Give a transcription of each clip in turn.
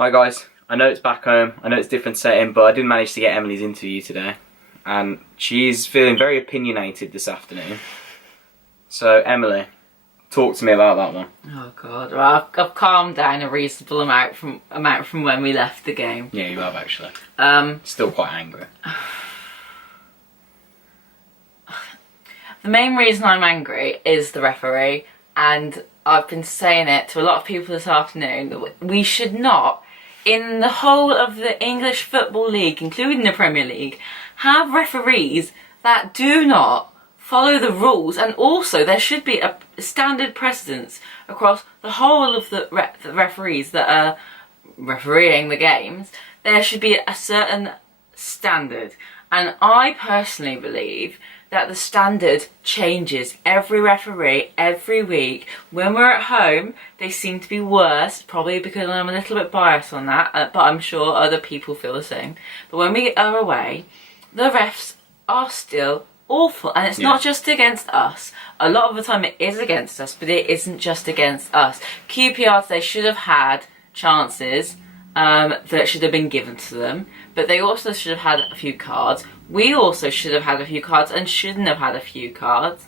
Hi guys, I know it's back home, I know it's different setting, but I did manage to get Emily's interview today. And she's feeling very opinionated this afternoon. So Emily, talk to me about that one. Oh god, well I've calmed down a reasonable amount from when we left the game. Yeah, you have actually. Still quite angry. The main reason I'm angry is the referee, and I've been saying it to a lot of people this afternoon, that we should not, in the whole of the English Football League, including the Premier League, have referees that do not follow the rules, and also there should be a standard precedence across the whole of the referees that are refereeing the games. There should be a certain standard, and I personally believe that the standard changes every referee, every week. When we're at home, they seem to be worse, probably because I'm a little bit biased on that, but I'm sure other people feel the same. But when we are away, the refs are still awful, and it's not just against us. A lot of the time it is against us, but it isn't just against us. QPR, they should have had chances that should have been given to them, but they also should have had a few cards. We also should have had a few cards and shouldn't have had a few cards.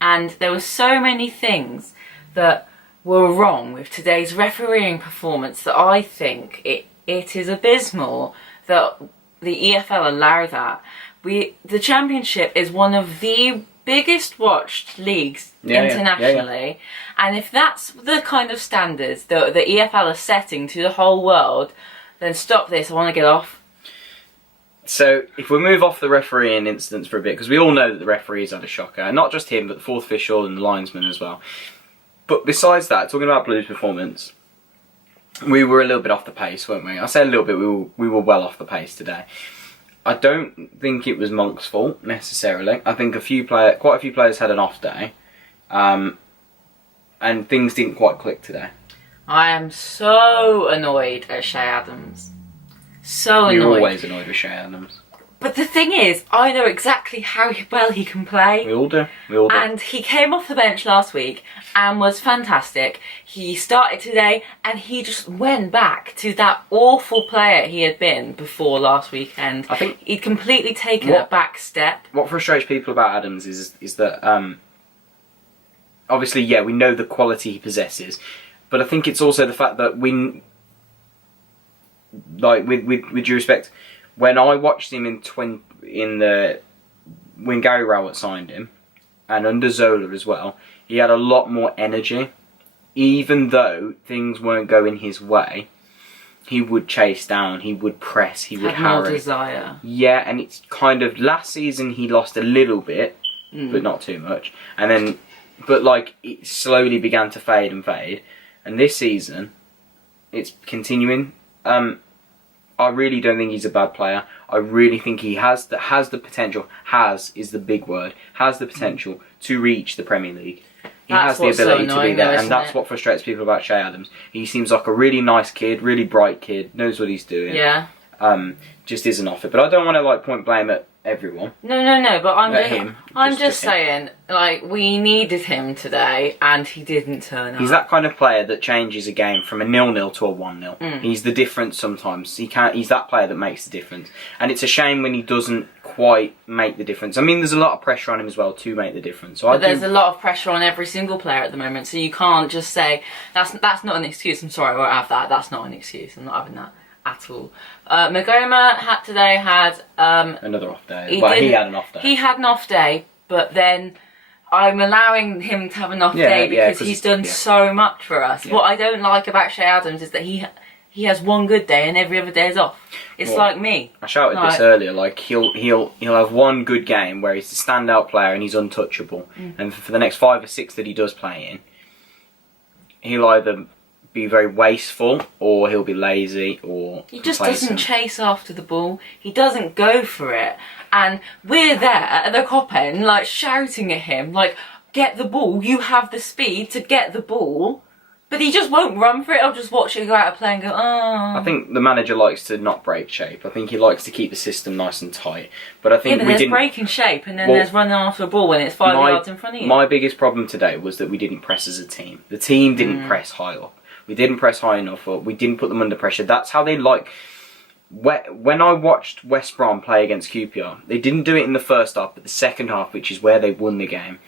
And there were so many things that were wrong with today's refereeing performance that I think it is abysmal that the EFL allow that. The Championship is one of the biggest watched leagues internationally, and if that's the kind of standards that the EFL are setting to the whole world, then stop this. I want to get off. So if we move off the refereeing incidents for a bit, because we all know that the referees had a shocker, and not just him, but the fourth official and the linesman as well. But besides that, talking about Blues' performance, we were a little bit off the pace, weren't we? I say a little bit, we were well off the pace today. I don't think it was Monk's fault necessarily. I think quite a few players had an off day, and things didn't quite click today. I am so annoyed at Shay Adams. So annoyed. You're always annoyed with Shay Adams. But the thing is, I know exactly how well he can play. We all do. We all do. And he came off the bench last week and was fantastic. He started today and he just went back to that awful player he had been before last weekend. I think he'd completely taken a back step. What frustrates people about Adams is that obviously, yeah, we know the quality he possesses, but I think it's also the fact that with due respect, when I watched him when Gary Rowett signed him, and under Zola as well, he had a lot more energy. Even though things weren't going his way, he would chase down, he would press, he would harry. More desire. Yeah, and it's kind of last season he lost a little bit, but not too much. And then, but like it slowly began to fade and fade. And this season, it's continuing. I really don't think he's a bad player. I really think he has the potential. Has is the big word. Has the potential to reach the Premier League. He has the ability to be there, and that's what frustrates people about Shay Adams. He seems like a really nice kid, really bright kid, knows what he's doing. Yeah. Just isn't off it. But I don't want to point blame at everyone. No. But I'm just saying, we needed him today, and he didn't turn up. He's that kind of player that changes a game from a 0-0 to a 1-0. He's the difference sometimes. He's that player that makes the difference, and it's a shame when he doesn't quite make the difference. I mean, there's a lot of pressure on him as well to make the difference. So there's a lot of pressure on every single player at the moment, so you can't just say that's not an excuse. I'm sorry, I won't have that. That's not an excuse. I'm not having that at all. Magoma had another off day. He had an off day. He had an off day, but then I'm allowing him to have an off day because he's done so much for us. Yeah. What I don't like about Shay Adams is that he has one good day and every other day is off. It's like me. I shouted this earlier. He'll have one good game where he's the standout player and he's untouchable, and for the next 5 or 6 that he does play in, he'll either be very wasteful, or he'll be lazy, or he just doesn't chase after the ball. He doesn't go for it, and we're there at the Kop end, shouting at him, get the ball. You have the speed to get the ball, but he just won't run for it. I'll just watch it go out of play and go, oh. I think the manager likes to not break shape. I think he likes to keep the system nice and tight. But I think there's breaking shape, and then there's running after a ball when it's 5 yards in front of you. My biggest problem today was that we didn't press as a team. The team didn't press high up. We didn't press high enough up. We didn't put them under pressure. That's how they like. When I watched West Brom play against QPR, they didn't do it in the first half, but the second half, which is where they won the game,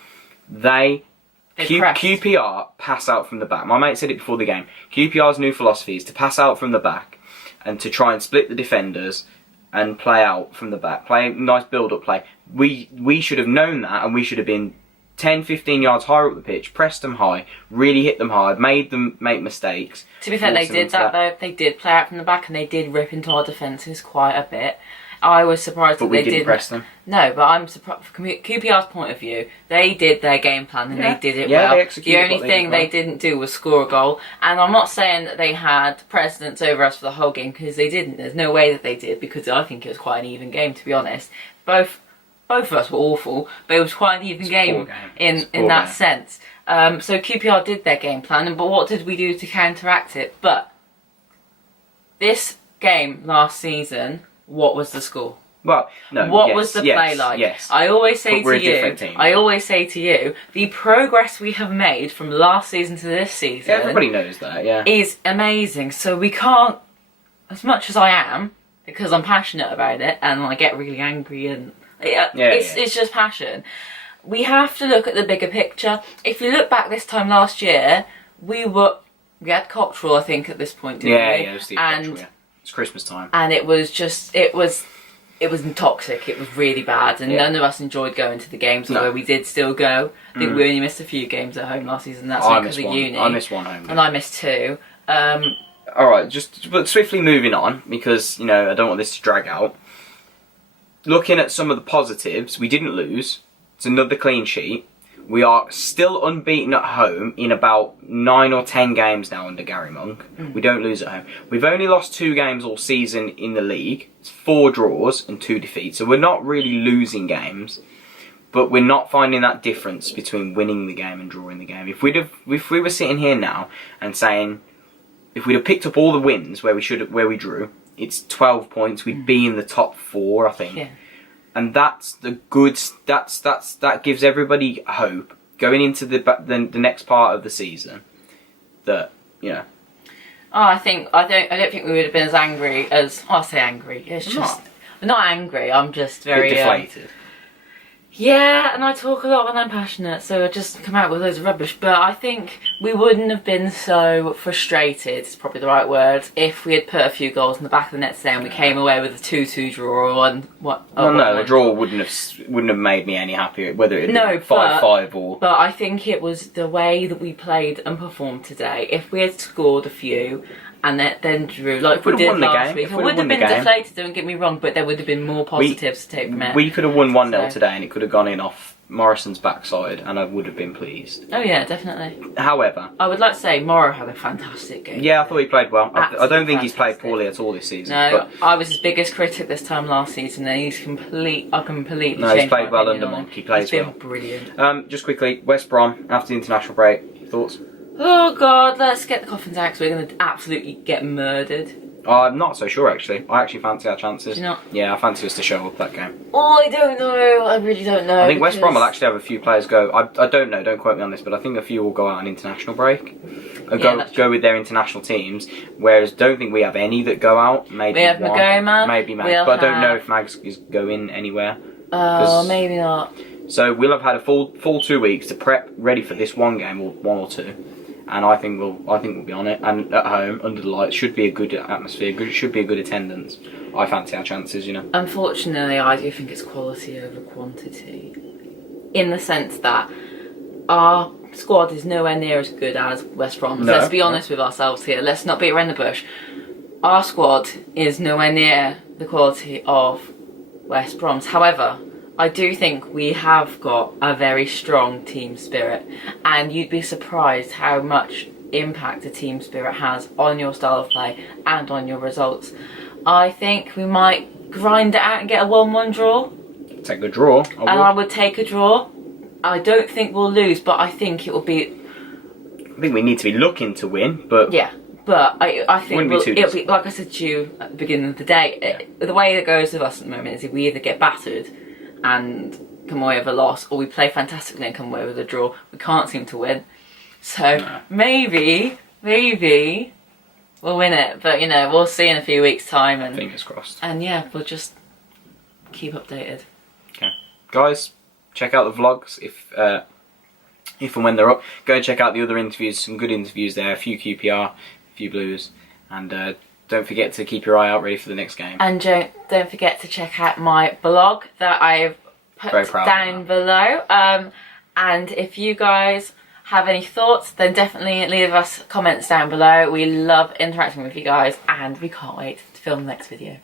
QPR pass out from the back. My mate said it before the game. QPR's new philosophy is to pass out from the back and to try and split the defenders and play out from the back. Play nice build-up play. We should have known that, and we should have been 10, 15 yards higher up the pitch, pressed them high, really hit them hard, made them make mistakes. To be fair, they did that though. They did play out from the back and they did rip into our defences quite a bit. I was surprised that they didn't press them. No, but I'm surprised from QPR's point of view. They did their game plan and they did it well. They executed the only thing they didn't do was score a goal. And I'm not saying that they had precedence over us for the whole game, because they didn't. There's no way that they did, because I think it was quite an even game, to be honest. Both of us were awful, but it was quite an even game in that sense. So QPR did their game plan, but what did we do to counteract it? But this game last season, what was the score? Well, no. What was the play like? Yes. I always say to you, the progress we have made from last season to this season. Everybody knows that, yeah. Is amazing. So we can't, as much as I am, because I'm passionate about it and I get really angry and it's just passion. We have to look at the bigger picture. If you look back this time last year, we had Cockerell, I think, at this point, didn't we? Yeah, it was Steve Cockerell, yeah. It's Christmas time. And it was toxic. It was really bad, and none of us enjoyed going to the games, although we did still go. I think we only missed a few games at home last season. That's because of uni. I missed one home game. And I missed two. Alright, but swiftly moving on, because, I don't want this to drag out. Looking at some of the positives, we didn't lose. It's another clean sheet. We are still unbeaten at home in about 9 or 10 games now under Gary Monk. We don't lose at home. We've only lost 2 games all season in the league. It's 4 draws and 2 defeats. So we're not really losing games, but we're not finding that difference between winning the game and drawing the game. If we were sitting here now and saying, if we'd have picked up all the wins where we drew, it's 12 points. We'd be in the top 4, I think. Yeah. And that's the good. That gives everybody hope going into the next part of the season. That Oh, I don't think we would have been as angry as I say angry. It's just I'm not angry. I'm just very deflated. Yeah, and I talk a lot and I'm passionate, so I just come out with loads of rubbish. But I think we wouldn't have been so frustrated, is probably the right word, if we had put a few goals in the back of the net today and we came away with a 2-2 draw and what. No, a draw wouldn't have made me any happier, whether it had 5-5 or. But I think it was the way that we played and performed today. If we had scored a few and then drew like we did last week, I would have been deflated, don't get me wrong, but there would have been more positives to take from it. We could have won 1-0 today and it could have gone in off Morrison's backside and I would have been pleased. Oh yeah, definitely. However, I would like to say Morrow had a fantastic game. Yeah, I thought he played well. I don't think he's played poorly at all this season. No, I was his biggest critic this time last season and he's completely changed. No, he's played well under Monk. He plays well. He's been brilliant. Just quickly, West Brom, after the international break, thoughts? Oh god, let's get the coffins out because we're going to absolutely get murdered. I'm not so sure actually. I actually fancy our chances. Do you not? Yeah, I fancy us to show up that game. Oh, I don't know. I really don't know. I think West Brom will actually have a few players go. I don't know, don't quote me on this, but I think a few will go out on international break. Go with their international teams, whereas don't think we have any that go out. Maybe we have Magoma. Maybe Mags. But I don't know if Mags is going anywhere. Oh, maybe not. So we'll have had a full 2 weeks to prep, ready for this one game or 1 or 2. And I think we'll be on it. And at home, under the lights, should be a good atmosphere. Should be a good attendance. I fancy our chances, Unfortunately, I do think it's quality over quantity, in the sense that our squad is nowhere near as good as West Brom's. Let's be honest with ourselves here. Let's not beat around the bush. Our squad is nowhere near the quality of West Brom's. However, I do think we have got a very strong team spirit, and you'd be surprised how much impact a team spirit has on your style of play and on your results. I think we might grind it out and get a 1-1 draw. Take a draw. I would take a draw. I don't think we'll lose, but I think it will be. I think we need to be looking to win, but yeah. But I think it'll be like I said to you at the beginning of the day. The way it goes with us at the moment is if we either get battered and come away with a loss, or we play fantastically and come away with a draw. We can't seem to win. So maybe maybe we'll win it. But, you know, we'll see in a few weeks' time. And Fingers crossed. And yeah, we'll just keep updated. Okay. Guys, check out the vlogs if and when they're up. Go and check out the other interviews, some good interviews there, a few QPR, a few Blues, and don't forget to keep your eye out ready for the next game. And don't forget to check out my blog that I've put down below. And if you guys have any thoughts, then definitely leave us comments down below. We love interacting with you guys, and we can't wait to film the next video.